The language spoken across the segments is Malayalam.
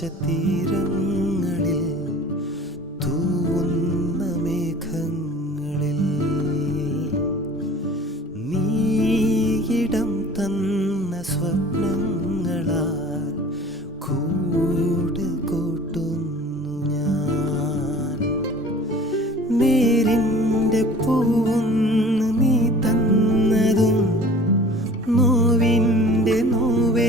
ആകാശതീരങ്ങളിൽ തൂവുന്ന മേഘങ്ങളിൽ നീയിടം തന്ന സ്വപ്നങ്ങളാൽ കൂട് കൂട്ടുന്നു ഞാൻ. നേരിൻ്റെ പൂവൊന്ന് നീ തന്നതും നോവിൻ്റെ നോവേറിയുള്ളാകവേ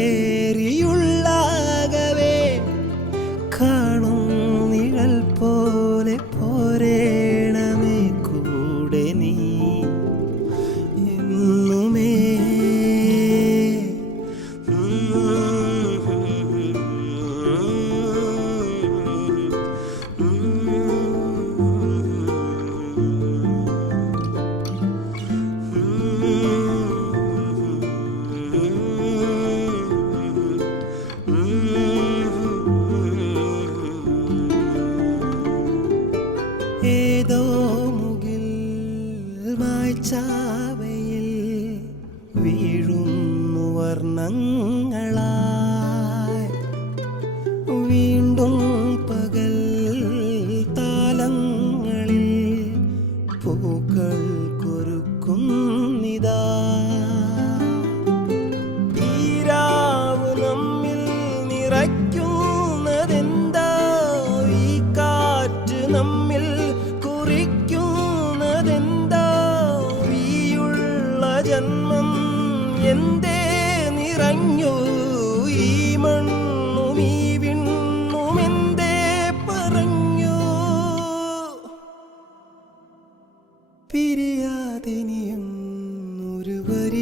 കാണും നിഴൽ പോലെ പോരേണമേ കൂടെ നീ എന്നുമേ. ഏതോ മുകിൽ മായ്ച്ചാവയിൽ വീഴുന്നു വർണ്ണങ്ങളായി. വീണ്ടും പകൽ താലങ്ങളിൽ പൂക്കൾ കൊരുക്കുന്നിതാ. ഈരാവ് നമ്മിൽ നിറയ്ക്കുന്നതെന്താ, ഈ കാറ്റ് നമ്മിൽ കുറിക്കുന്നതെന്താ, ഈയുള്ള ജന്മം എന്തേ നിറഞ്ഞു, ഈ മണ്ണും ഈ വിണ്ണും എന്തേ പറഞ്ഞു. പിരിയാതിനിയും ഒരു വരി